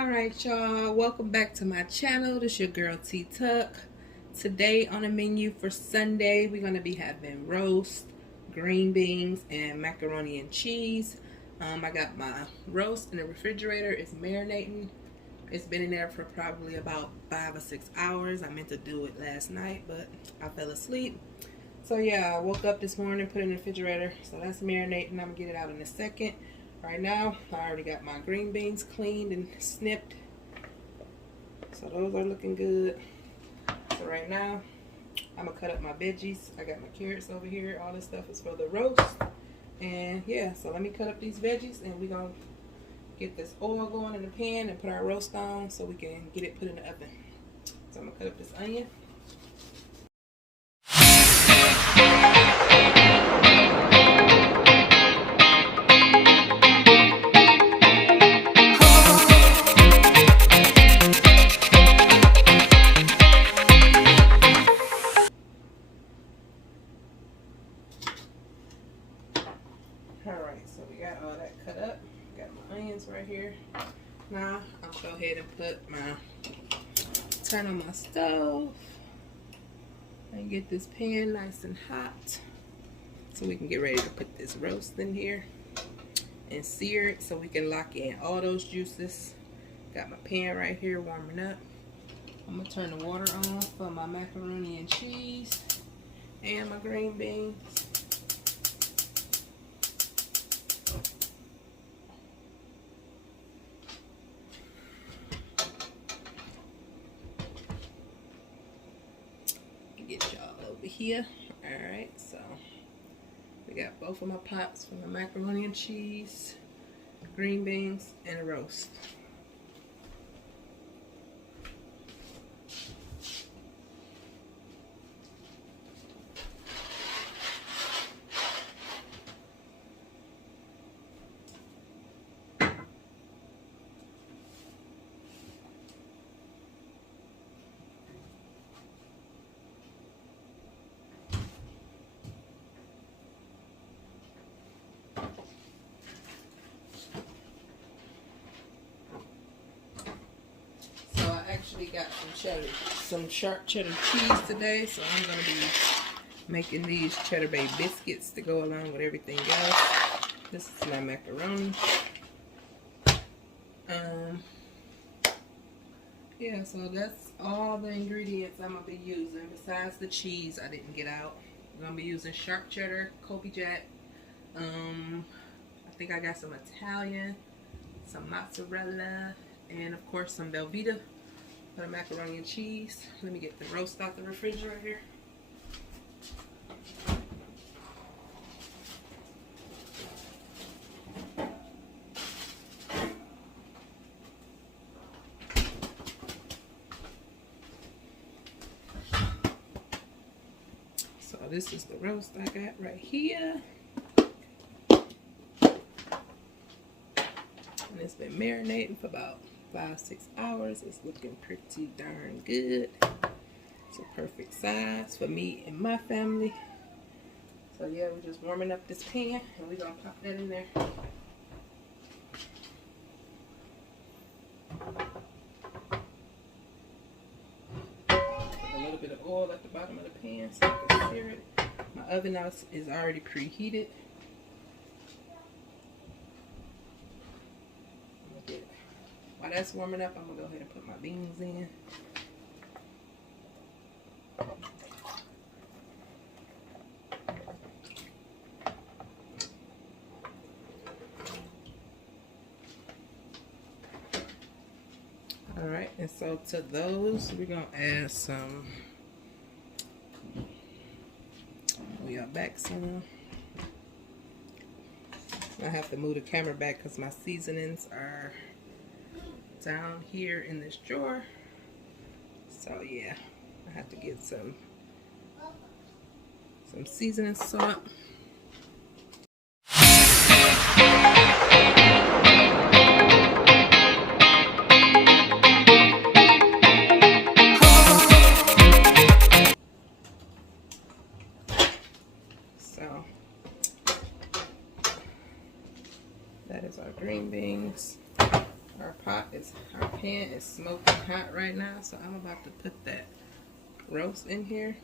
Alright y'all, welcome back to my channel. This your girl T Tuck. Today on the menu for Sunday we're going to be having roast, green beans, and macaroni and cheese. I got my roast in the refrigerator. It's marinating. It's been in there for probably about 5 or 6 hours. I meant to do it last night, but I fell asleep. So yeah, I woke up this morning, put it in the refrigerator. So that's marinating. I'm going to get it out in a second. Right now, I already got my green beans cleaned and snipped. So those are looking good. So right now, I'm going to cut up my veggies. I got my carrots over here. All this stuff is for the roast. And yeah, so let me cut up these veggies and we're going to get this oil going in the pan and put our roast on so we can get it put in the oven. So I'm going to cut up this onion. Alright, so we got all that cut up. Got my onions right here. Now I'll go ahead and turn on my stove and get this pan nice and hot so we can get ready to put this roast in here and sear it so we can lock in all those juices. Got my pan right here warming up. I'm gonna turn the water on for my macaroni and cheese and my green beans. Get y'all over here. Alright, so we got both of my pots for my macaroni and cheese, green beans, and a roast. Actually got some sharp cheddar cheese today, so I'm going to be making these Cheddar Bay biscuits to go along with everything else. This is my macaroni. Yeah, so that's all the ingredients I'm going to be using. Besides the cheese I didn't get out, I'm going to be using sharp cheddar, Colby Jack. I think I got some Italian, some mozzarella, and of course some Velveeta for the macaroni and cheese. Let me get the roast out the refrigerator. So this is the roast I got right here. And it's been marinating for about 5-6 hours. It's looking pretty darn good. It's a perfect size for me and my family. So yeah, we're just warming up this pan and we're gonna pop that in there. A little bit of oil at the bottom of the pan so I can sear it. My oven is already preheated. While that's warming up, I'm going to go ahead and put my beans in. Alright, and so to those, we're going to add some, we are back some. I have to move the camera back because my seasonings are down here in this drawer. So yeah, I have to get some seasoning salt. So that is our green beans, our pot is, our pan is smoking hot right now, so I'm about to put that roast in here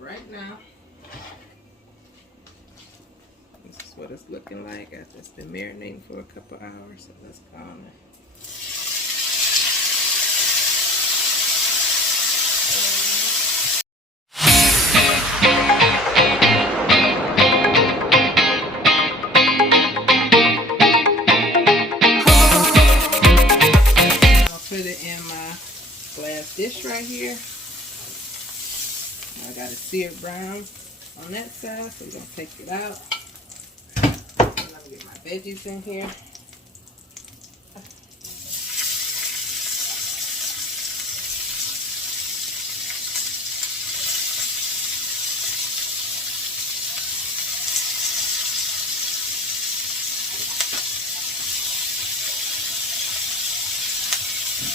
right now. This is what it's looking like after it's been marinating for a couple hours. So let's go on it. Put it in my glass dish right here. I got it seared brown on that side, so we're gonna take it out. I'm gonna get my veggies in here.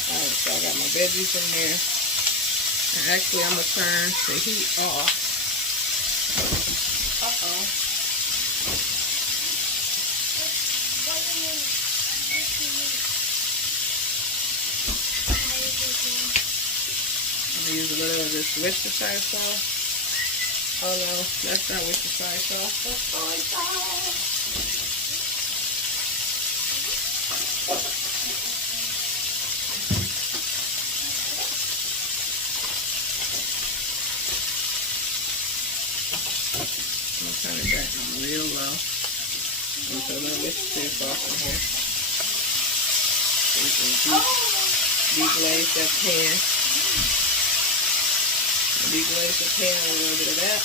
Alright, so I got my veggies in there. And actually, I'm gonna turn the heat off. Uh-oh. I'm gonna use a little of this Worcestershire sauce. Oh no, that's not Worcestershire sauce. That's soy sauce. I'm gonna turn it back on real low. I'm gonna put a little Worcestershire sauce in here. So we can deglaze that pan. Deglaze the pan with a little bit of that.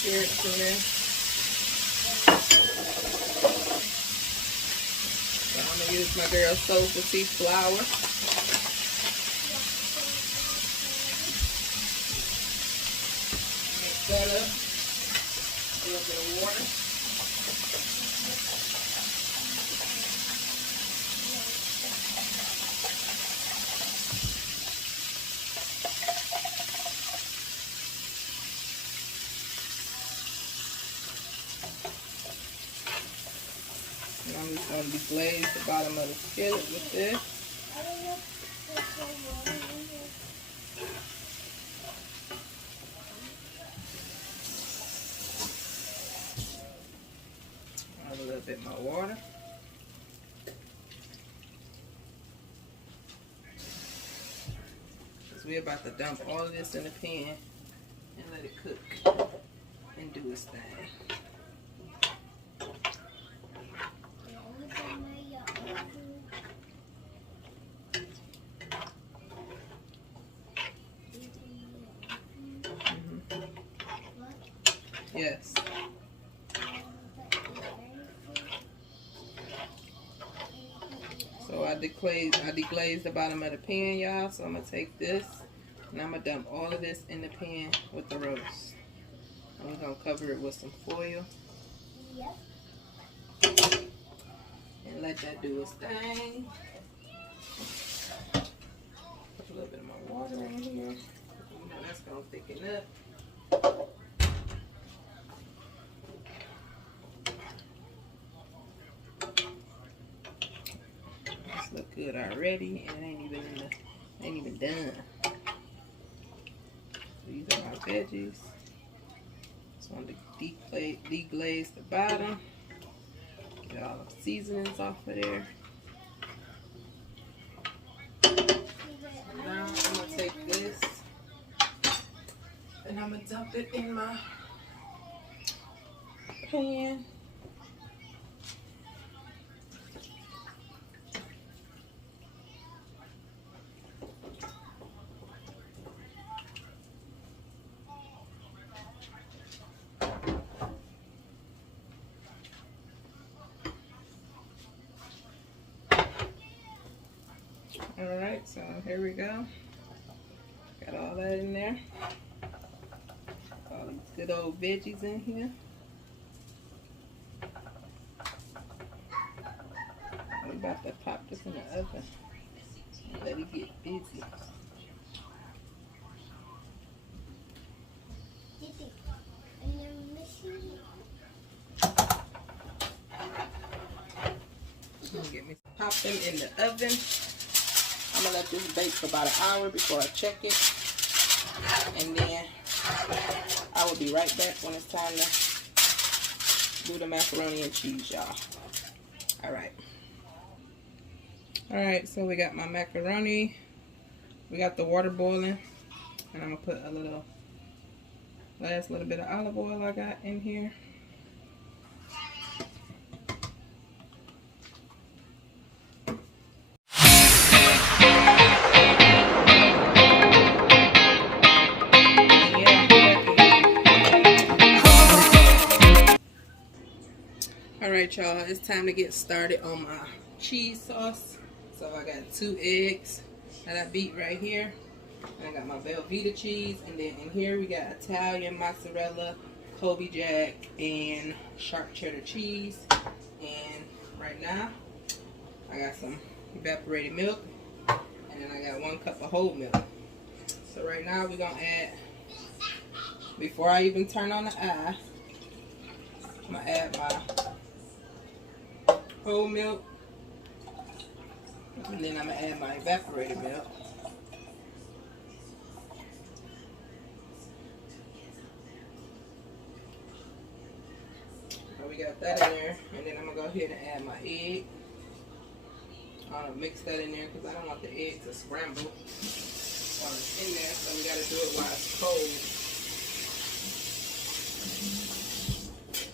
Carrots in there. So I'm gonna use my girl Soulful Tea flour. Mix that up. A little bit of water. I'm just going to deglaze the bottom of the skillet with this. Add a little bit more water. Because we're about to dump all of this in the pan and let it cook and do its thing. Yes. So I deglazed the bottom of the pan, y'all. So I'm gonna take this and I'm gonna dump all of this in the pan with the roast. And we're gonna cover it with some foil. Yep. And let that do its thing. Put a little bit of my water in here. You know that's gonna thicken up. Look good already, and it ain't even done. These are my veggies. Just want to deglaze the bottom. Get all the seasonings off of there. Now I'm gonna take this and I'm gonna dump it in my pan. Alright, so here we go. Got all that in there. All these good old veggies in here. I'm about to pop this in the oven and let it get busy. Get me pop them in the oven. I'm gonna let this bake for about an hour before I check it, and then I will be right back when it's time to do the macaroni and cheese, y'all. All right, so we got my macaroni, we got the water boiling, and I'm gonna put a last little bit of olive oil I got in here. Alright y'all, it's time to get started on my cheese sauce. So I got 2 eggs that I beat right here. And I got my Velveeta cheese, and then in here we got Italian mozzarella, Colby Jack, and sharp cheddar cheese. And right now I got some evaporated milk, and then I got 1 cup of whole milk. So right now we're gonna add, before I even turn on the eye, I'm gonna add my whole milk, and then I'm gonna add my evaporated milk. So we got that in there, and then I'm gonna go ahead and add my egg. I'm gonna mix that in there because I don't want the egg to scramble while it's in there, so we gotta do it while it's cold.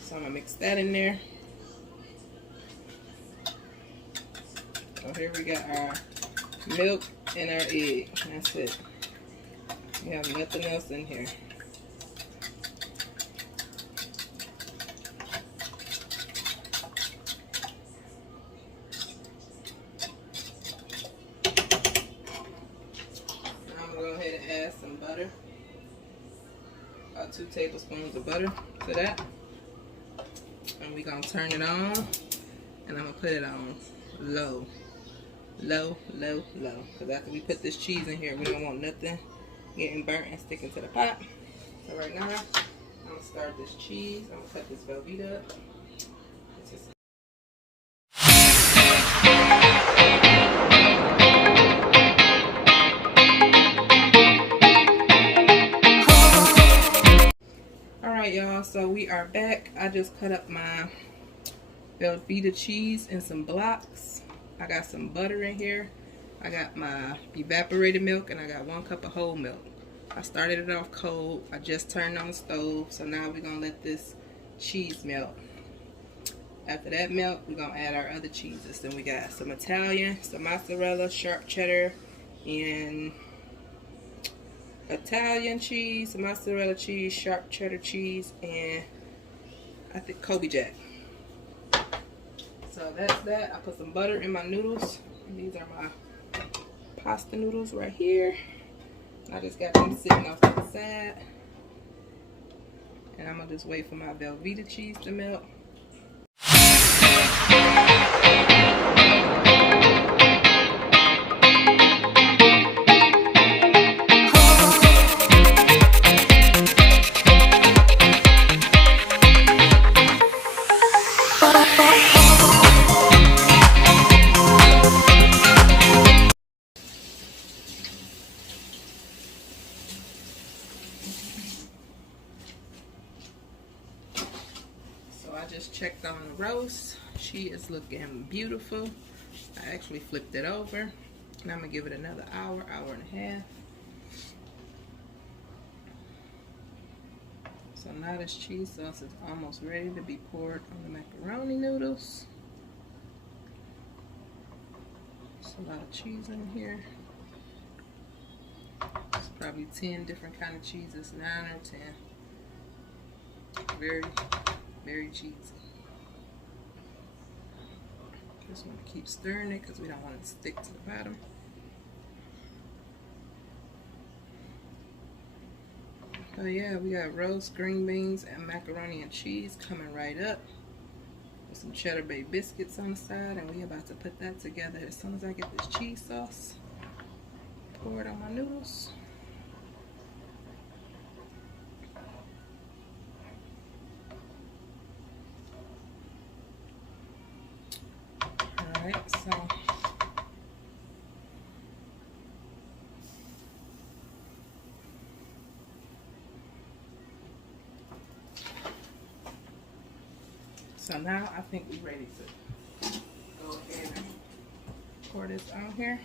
So I'm gonna mix that in there. So here we got our milk and our egg. That's it. We have nothing else in here. Now I'm gonna go ahead and add some butter. About 2 tablespoons of butter to that. And we're gonna turn it on, and I'm gonna put it on low. Low, low, low. Because after we put this cheese in here, we don't want nothing getting burnt and sticking to the pot. So right now, I'm going to start this cheese. I'm going to cut this Velveeta up. Alright y'all, so we are back. I just cut up my Velveeta cheese in some blocks. I got some butter in here. I got my evaporated milk, and I got 1 cup of whole milk. I started it off cold. I just turned on the stove, so now we're gonna let this cheese melt. After that melt, we're gonna add our other cheeses. Then we got some Italian, some mozzarella, sharp cheddar, and Italian cheese, some mozzarella cheese, sharp cheddar cheese, and I think Colby Jack. So that's that. I put some butter in my noodles. These are my pasta noodles right here. I just got them sitting off to the side. And I'm going to just wait for my Velveeta cheese to melt. I just checked on the roast. She is looking beautiful. I actually flipped it over, and I'm gonna give it another hour, hour and a half. So now this cheese sauce is almost ready to be poured on the macaroni noodles. There's a lot of cheese in here. There's probably 10 different kind of cheeses, 9 or 10. Very cheesy. Just want to keep stirring it because we don't want it to stick to the bottom. So yeah, we got roast green beans and macaroni and cheese coming right up. It's some Cheddar Bay biscuits on the side, and we about to put that together as soon as I get this cheese sauce. Pour it on my noodles. Alright, so now I think we're ready to go ahead and pour this on here.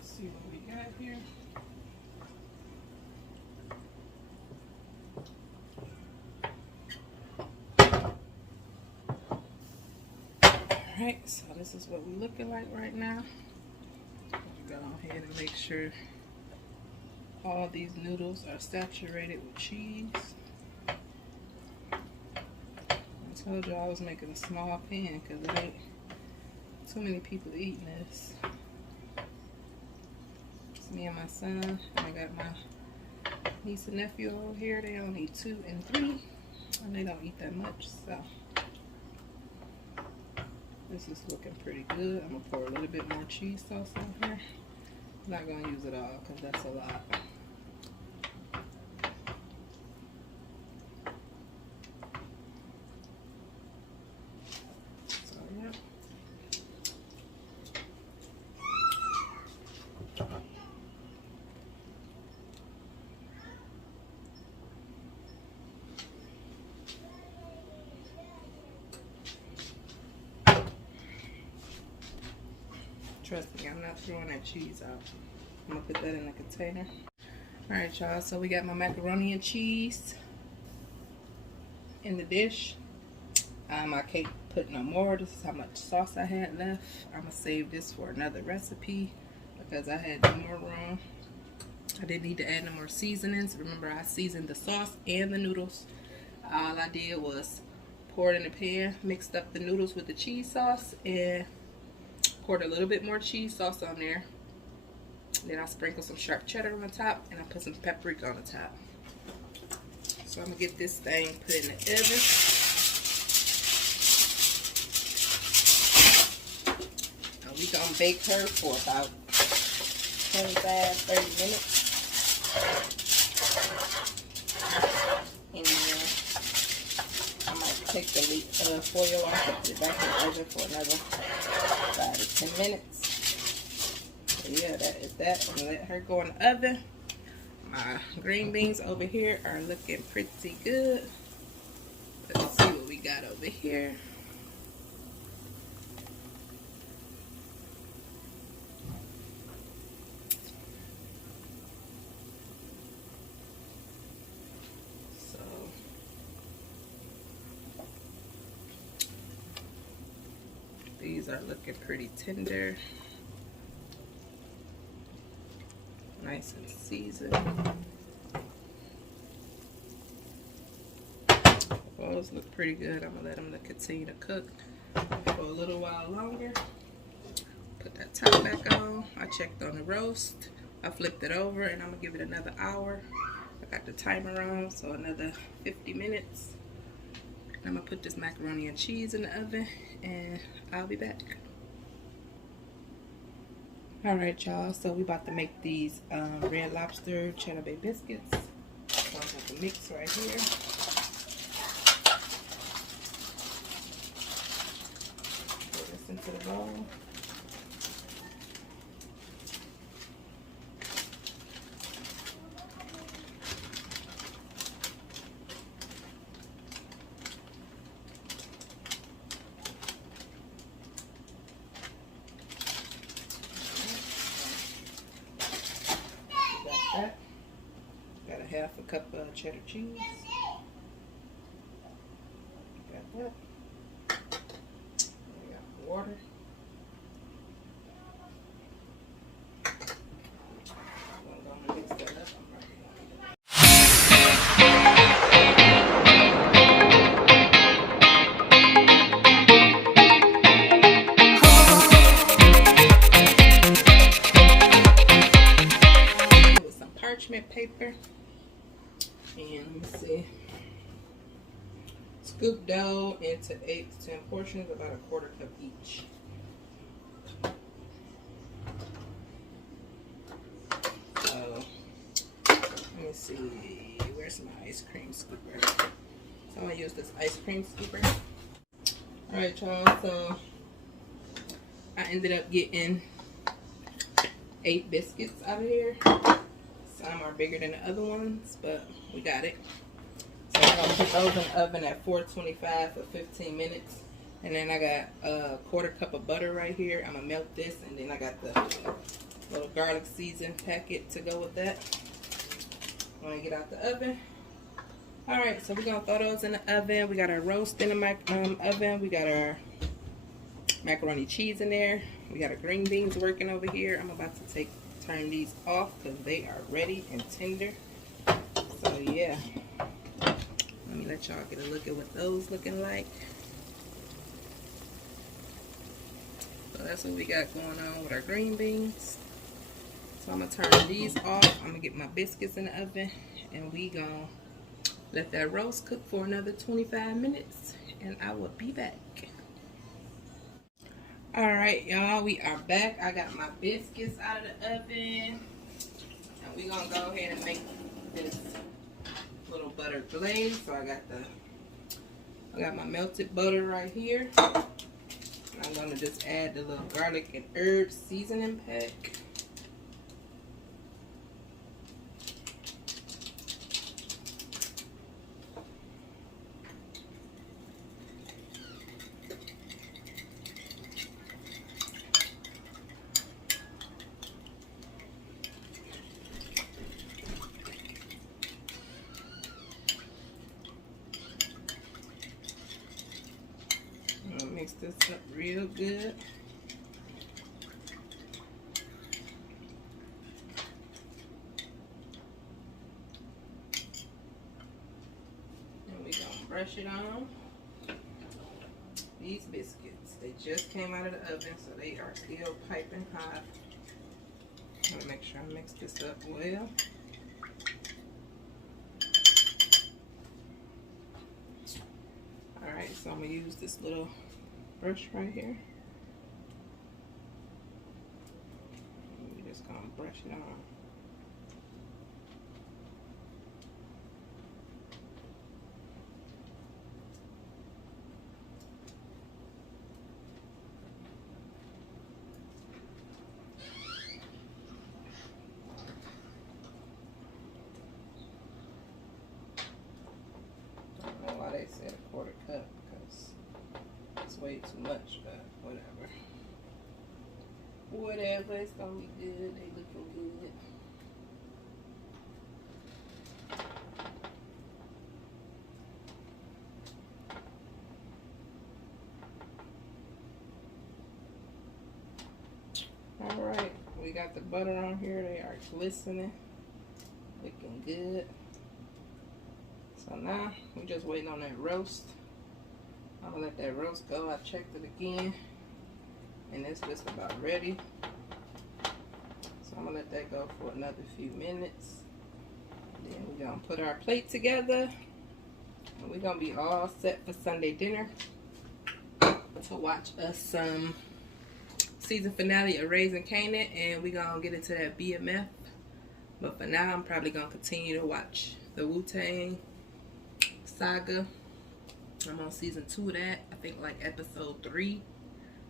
See what we got here. Alright, so this is what we're looking like right now. Go ahead and make sure all these noodles are saturated with cheese. I told you I was making a small pan because it ain't too many people eating this. It's me and my son, and I got my niece and nephew over here. They only eat 2 and 3, and they don't eat that much, so this is looking pretty good. I'm gonna pour a little bit more cheese sauce on here. I'm not gonna use it all because that's a lot. So yeah. Trust me, I'm not throwing that cheese out. I'm gonna put that in a container. Alright, y'all, so we got my macaroni and cheese in the dish. I can't put no more. This is how much sauce I had left. I'm gonna save this for another recipe because I had no more room. I didn't need to add no more seasonings. Remember, I seasoned the sauce and the noodles. All I did was pour it in the pan, mixed up the noodles with the cheese sauce, and poured a little bit more cheese sauce on there. Then I sprinkled some sharp cheddar on the top, and I put some paprika on the top. So I'm gonna get this thing put in the oven. And we gonna bake her for about 25-30 minutes. And then I might take the foil off and put it back in the oven for another 5 to 10 minutes. So yeah, that is that. I'm gonna let her go in the oven. My green beans over here are looking pretty good. Let's see what we got over here. So these are looking pretty tender. Nice and seasoned. Those look pretty good. I'm gonna let them continue to cook for a little while longer. Put that top back on. I checked on the roast. I flipped it over, and I'm gonna give it another hour. I got the timer on, so another 50 minutes. And I'm gonna put this macaroni and cheese in the oven, and I'll be back. Alright, y'all, so we about to make these Red Lobster Cheddar Bay biscuits. So I got the mix right here. Pour this into the bowl. Got a half a cup of cheddar cheese. Got that. We got water. I'm gonna mix that up. scoop dough into 8 to 10 portions, about a 1/4 cup each. So, let me see, where's my ice cream scooper? So I'm gonna use this ice cream scooper. Alright, y'all, so I ended up getting 8 biscuits out of here. Some are bigger than the other ones, but we got it. So I'm gonna put those in the oven at 425 for 15 minutes. And then I got a 1/4 cup of butter right here. I'm gonna melt this, and then I got the little garlic season packet to go with that. When I get out the oven. Alright, so we're gonna throw those in the oven. We got our roast in the oven. We got our macaroni cheese in there. We got our green beans working over here. I'm about to turn these off because they are ready and tender. So yeah, let me let y'all get a look at what those looking like. So that's what we got going on with our green beans. So I'm gonna turn these off. I'm gonna get my biscuits in the oven, and we gonna let that roast cook for another 25 minutes, and I will be back. Alright, y'all, we are back. I got my biscuits out of the oven, and we're gonna go ahead and make this little butter glaze. So I got my melted butter right here. I'm gonna just add the little garlic and herb seasoning pack. Mix this up real good. And we're gonna brush it on. These biscuits, they just came out of the oven, so they are still piping hot. I'm gonna make sure I mix this up well. Alright, so I'm gonna use this little brush right here. We're just gonna brush it on. I don't know why they said a 1/4 cup, because it's way too much, but whatever. Whatever, it's gonna be good. They looking good. Alright, we got the butter on here. They are glistening. Looking good. So now we're just waiting on that roast. I'm gonna let that roast go. I checked it again, and it's just about ready. So I'm gonna let that go for another few minutes. Then we're gonna put our plate together, and we're gonna be all set for Sunday dinner to watch us some season finale of Raising Kanan, and we're gonna get into that BMF. But for now, I'm probably gonna continue to watch the Wu-Tang Saga. I'm on season 2 of that. I think like episode 3.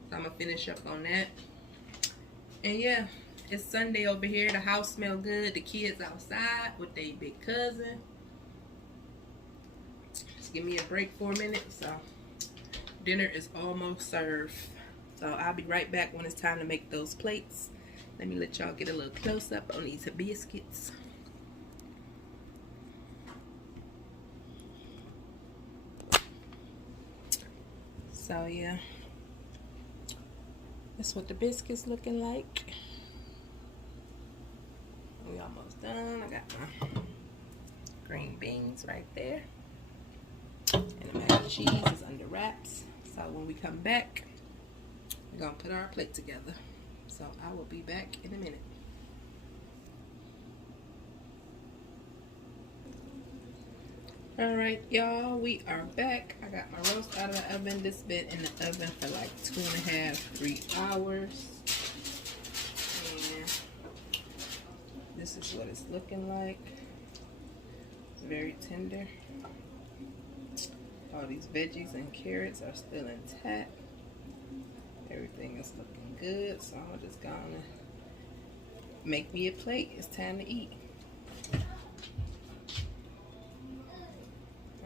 So I'm gonna finish up on that. And yeah, it's Sunday over here. The house smells good. The kids outside with their big cousin. Just give me a break for a minute. So dinner is almost served. So I'll be right back when it's time to make those plates. Let me let y'all get a little close up on these biscuits. So yeah, that's what the biscuits looking like. We almost done. I got my green beans right there, and the mac and cheese is under wraps. So when we come back, we're gonna put our plate together. So I will be back in a minute. All right, y'all, we are back. I got my roast out of the oven. This been in the oven for like 2.5, 3 hours. And this is what it's looking like. It's very tender. All these veggies and carrots are still intact. Everything is looking good, so I'm just gonna make me a plate. It's time to eat.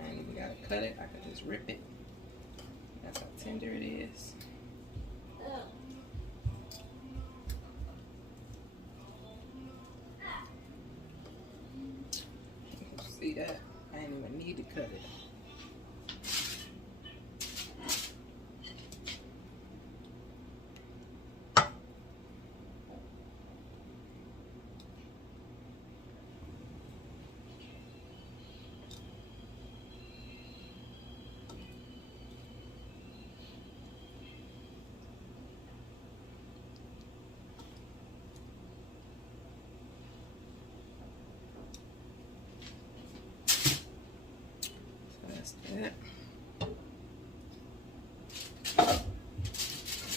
I ain't even gotta cut it. I can just rip it. That's how tender it is. See that? I ain't even need to cut it. That's that. Get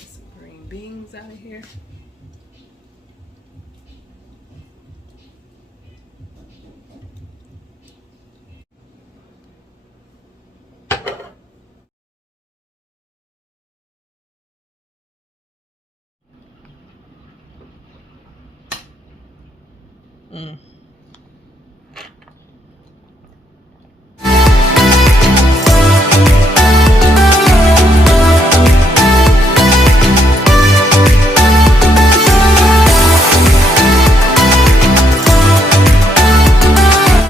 some green beans out of here. Mm.